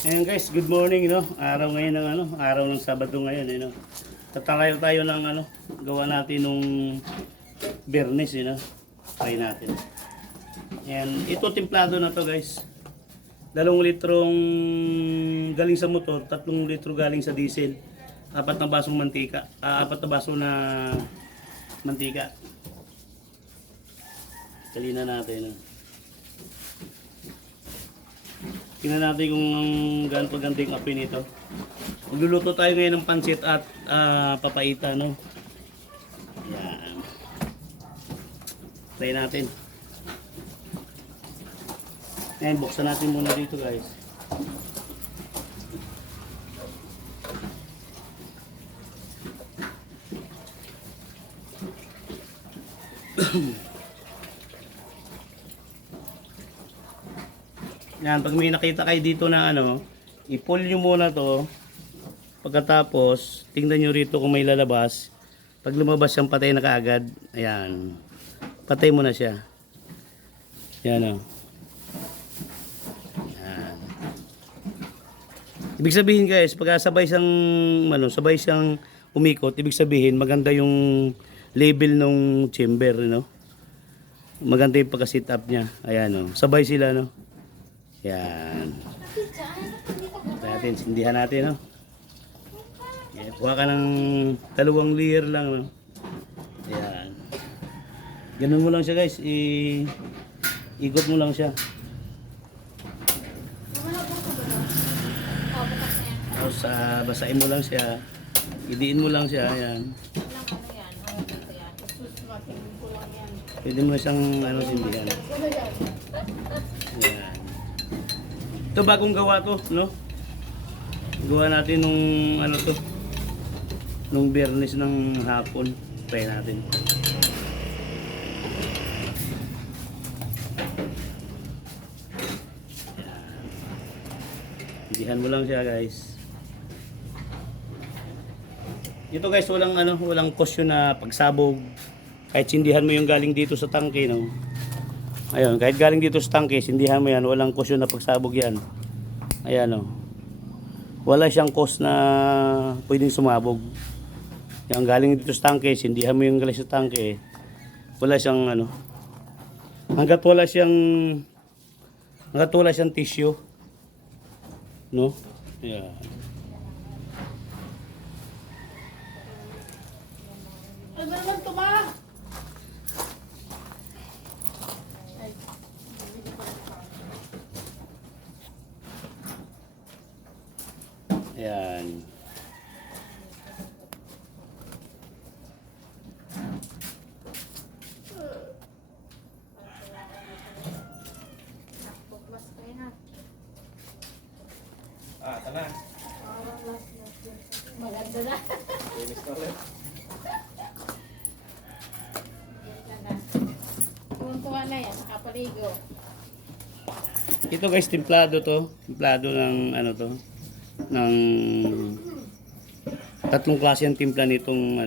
Ayan guys, good morning, no? Araw ngayon ng araw ng Sabado ngayon, no? Tatalayo tayo ng gawa natin nung Bernes, Try natin. Ayan, ito templado na to, guys. 2 litrong galing sa motor, 3 litro galing sa diesel. 4 na basong mantika, 4 na baso na mantika. Kalina natin, Tingnan natin kung gaano kaganda yung apoy nito. Magluluto tayo ngayon ng pansit at papaita, no? Yan. Try natin. Ayan, buksan natin muna dito, guys. Yan, pag may nakita kayo dito na i-pull nyo muna to. Pagkatapos, tingnan nyo rito kung may lalabas. Pag lumabas siyang patay na kaagad, ayan, patay mo na siya. Yan, Yan. Ibig sabihin guys, pag sabay siyang umikot, ibig sabihin maganda yung label ng chamber, Maganda yung pagka-sit up niya. Ayan, sabay sila, Yan. Natin, sindihan natin, Yan, kuha ka ng 2 layer lang, Yan. Ganun mo lang siya, guys. Igot mo lang siya. Tapos basahin mo lang siya. Idiin mo lang siya, Yan. Pwede mo siyang sindihan. Yan. Ito bagong gawa to, Gawa natin nung nung Bernes ng hapon. Try natin. Yan. Hindihan mo lang siya, guys. Ito guys, walang kusyon na pagsabog. Kahit sindihan mo yung galing dito sa tangke, Ayun, kahit galing dito sa tangke, sindihan mo yan, walang kusyon na pagsabog yan. Ayan, Wala siyang cause na pwedeng sumabog. Yung galing dito sa tangke, sindihan mo yung galing sa tangke, wala siyang hanggat wala siyang tissue. Yeah. Ano naman ito ba? Ayan. Tala. Maganda na. Tuwan-tuwa na yan, nakapaligo. Ito guys, templado to. Templado ng ng 3 klase ang timpla nitong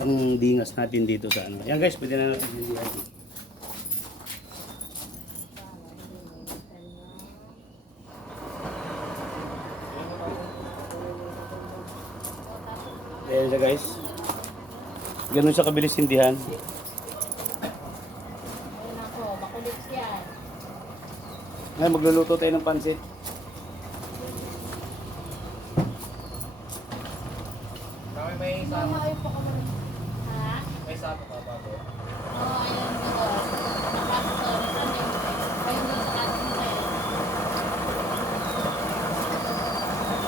ang dingas natin dito sa Yan guys, pwede na natin hindihan. Ayan siya guys. Ganun siya kabilis hindihan. Ayun ako, makulit yan. Ngayon magluluto tayo ng pansit. May Mama, ayaw pa ka mo. Ha? may sako ka bago. Oo, ayun dito. Nakapasok ko. Ayun dito sa ating tayo.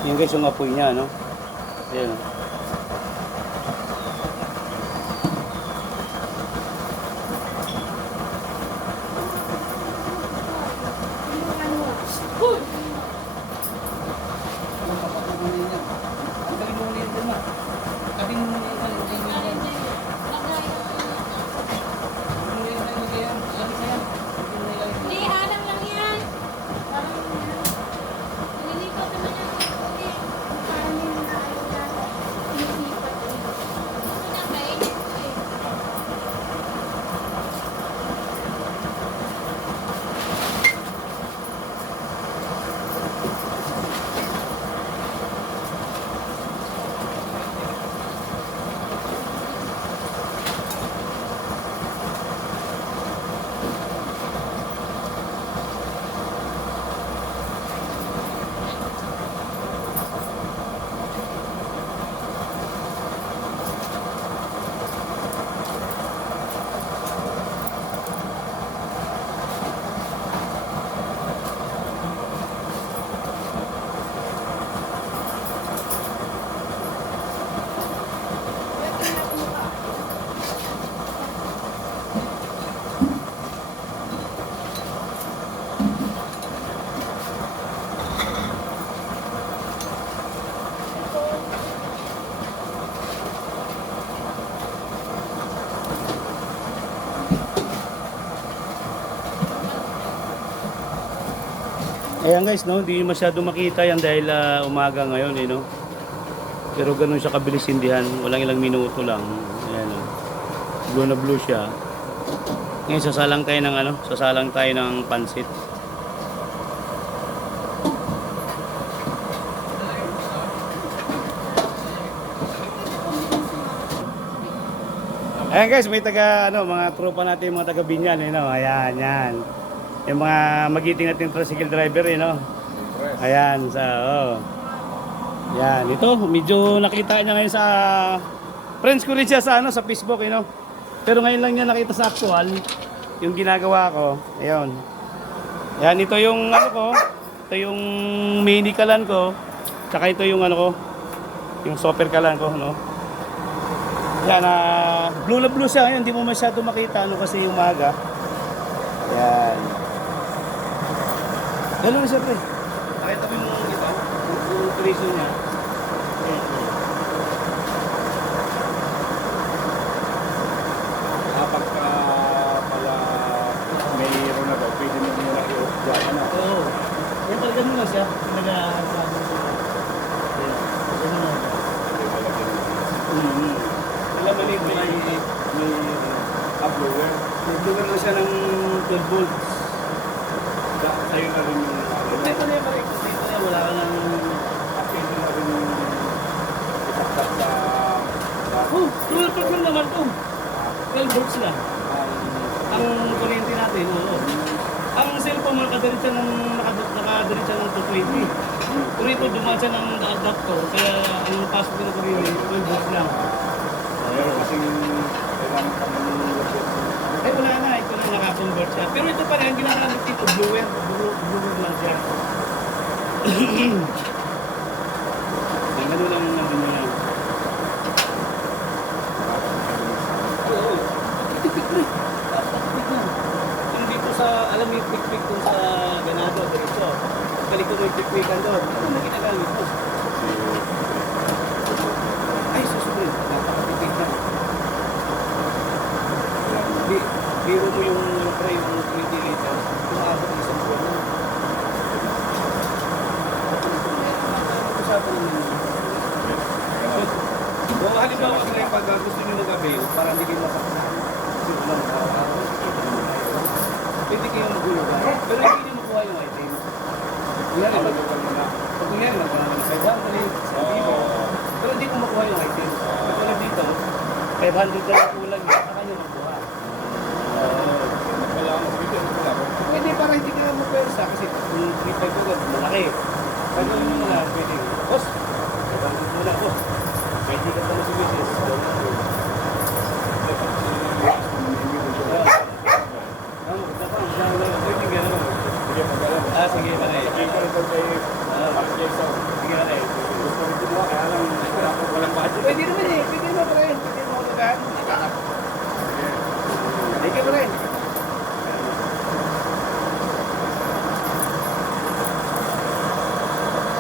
Yan guys yung apoy niya, Ayan. Hindi, halang lang yan. Parang nililipat naman yan. Parang yun na ayun yan. Ayan guys, no, hindi masyado makita yan dahil umaga ngayon, eh, no. Pero ganun siya kabilis sindihan, walang ilang minuto lang. Ayan, no. Blue na blue siya. Ngayon sasalang tayo ng sasalang tayo ng pansit. Ayan guys, may mga tropa natin, mga taga Binyan, eh, no. Ayan, yan. Yung mga magiting natin tricycle driver, eh, no. Ayan, Yan, ito, medyo nakita niya ngayon sa friends ko rin siya sa sa Facebook, you know. Pero ngayon lang niya nakita sa actual yung ginagawa ko. Ayun. Yan, ito yung ko. Ito yung mini kalan ko. Tsaka ito yung ko. Yung super kalan ko, no. Yan, blue na blue siya. Ngayon, hindi mo masyado makita kasi yung umaga. Yan. Ganun siya, pre. Nakita mo yung ito, yung preso niya. Pagka pala mayroon na daw, pwede mo muna i-off dyan. Ano? Oo. Yan talaga nung siya. Nag-sabi ko. Ganun na. Alam mo may Uploader. nag-blower na siya ng 12 volts. Sa'yo na rin yung Dito na yung dito na wala ka ng... pwede na rin yung isaksak sa Oh, 12 volts lang naman to. 12 volts lang. Ang kuryente natin, oo. Ang cellphone mo nakadiretsa ng 220. Kung ito dumaan siya ng adapter, kaya ang pasok ng kuryente, 12 volts lang. Pero kasing kailangan ka Eh wala na, ito na nakakonvert siya. Pero ito pa rin, ang ginagamit dito, blower. Blower lang siya. Ganun lang yung namin niya. Oo. Tipik rin. Tipik lang. Yung dito sa, alam mo yung pikpik dun sa ganado, dito. Balik ko mo yung pikpikan doon. Ano na ginagamit mo? Ay, susunod. Napakatipik lang. Biro mo yung pre, yung 20 liters. Tumaabot ng isang buwan na. Usapan naman yun. Kung halimbawa ngayon pag gusto nyo mag-avail, para hindi kayo masaktan. Hindi kayo magulugan. Pero hindi nyo makuha yung item. Kunyari, pag kunyari, magkano ng 500, 1,000. Pero hindi ko makuha yung item. Katulad dito, 500 na lang kulang yun. Saka nyo makuha. Pwede para hindi ka mapwersa kasi kung tripay ko agad, malaki. Pag gawin mo na, pwede. Boss, nabangkot mo na, boss. Pwede ka pala si Mrs. Sige, manay. Sige, manay. Pwede naman eh. Pwede naman pa rin. Pwede naman lugar. Hindi ka pa rin.